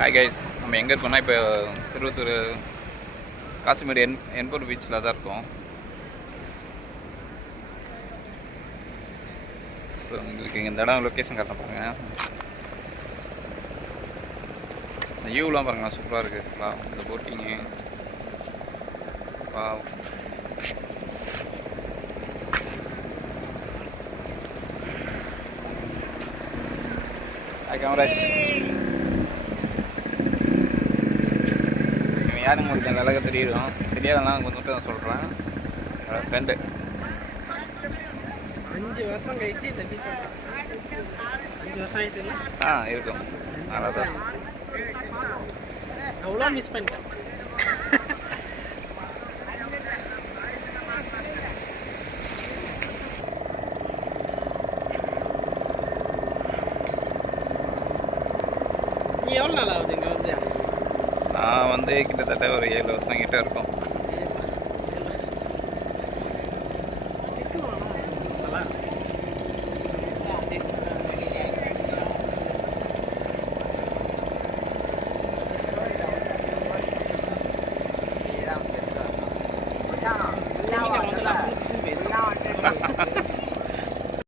Hi guys, நம்ம எங்கே இருக்கோம்னா இப்போ திருவத்தூர் காசிமேடு என்பூர் பீச்சில் தான் இருக்கோம். இப்போ உங்களுக்கு இந்த இடம் லொக்கேஷன் காட்ட பாருங்கள். இந்த வியூலாம் பாருங்களா, சூப்பராக இருக்குங்களா இந்த போட்டிங்கு. ஹாய் காமராஜ், யாரும் உங்களுக்கு அந்த அளவுக்கு தெரியும், தெரியாதெல்லாம் கொஞ்சம் தான் சொல்கிறேன். என்னோடய ஃப்ரெண்டு 5 வருஷம் கழிச்சு இந்த பீச் 5 வருஷம் ஆகிட்டு இருக்கும். நல்லா தான் அவ்வளோ மிஸ் பண்ணிட்டேன். நீ எவ்வளோ நாள் ஆகுது இங்கே வந்து? நான் வந்து கிட்டத்தட்ட ஒரு 7 வருஷம் கிட்டே இருக்கும்.